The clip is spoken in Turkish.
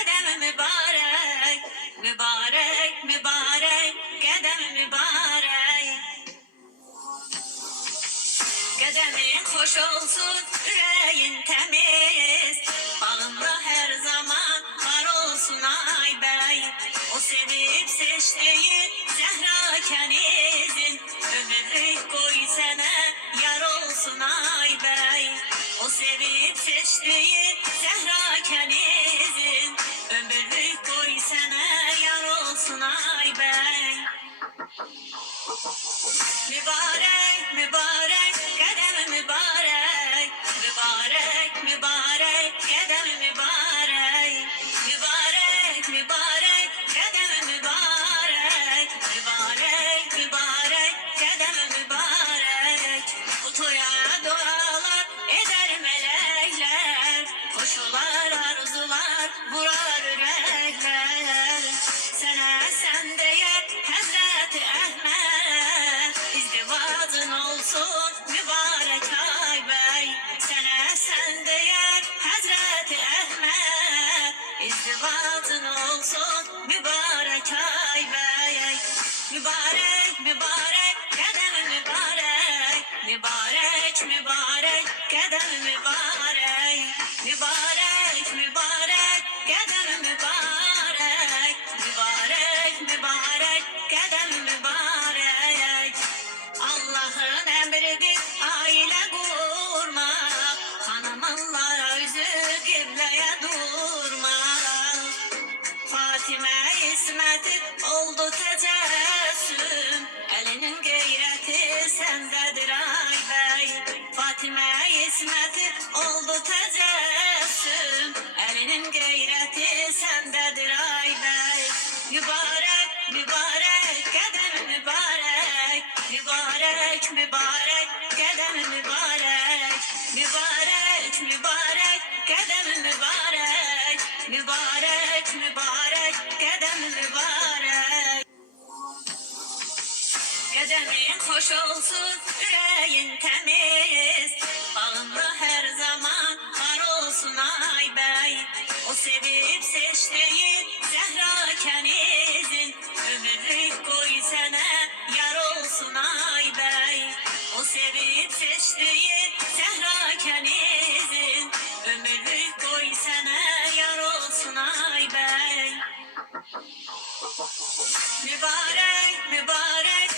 kadem mübarek, mübarek, mübarek, kadem mübarek. Kademin hoş olsun, yüreğin temiz, bağında her zaman var olsun ay bey. O sevip seçtiğin Zehra Keniz'in, ömürlük koy sana yar olsun ay bey. O sevip seçtiğin Zehra Keniz'in, ömürlük koy sana yar olsun ay bey. Mübarek, mübarek, kadem mübarek, mübarek, mübarek, kadem mübarek, mübarek, mübarek, kadem mübarek, mübarek, mübarek, kadem mübarek. Kutuya dualar eder melekler, koşular arzular vurar yürekler. Sana sen değer Hazreti Ahmet, İzdivacın olsun mübarek ay bey. Sana sen değer Hazreti Ahmet, İzdivacın olsun mübarek ay bey. Mübarek, mübarek, kadem mübarek, mübarek, mübarek, kadem mübarek, mübarek, mübarek, kadem mübarek, mübarek, mübarek, kadem mübarek. Allah'ın emridir aile kurmak, hanımınla yüzü kıbleye durmak. Fatime İsmet'i oldu tecessüm, elinin gayreti sendedir ay bey. Fatime İsmet'i oldu tecessüm, elinin gayreti sendedir ay bey. Mübarek, mübarek, kadem mübarek, mübarek, mübarek, kadem mübarek, mübarek, mübarek, kadem mübarek, mübarek, mübarek, kadem mübarek. Kademin hoş olsun, yüreğin temiz, bağında her zaman var olsun ay bey. O sevip seçtiğin Zehra Keniz'in, ömürlük koy sana yar olsun ay bey. O sevip seçtiğin Zehra Keniz'in, ömürlük koy sana yar olsun ay bey. Mübarek, mübarek,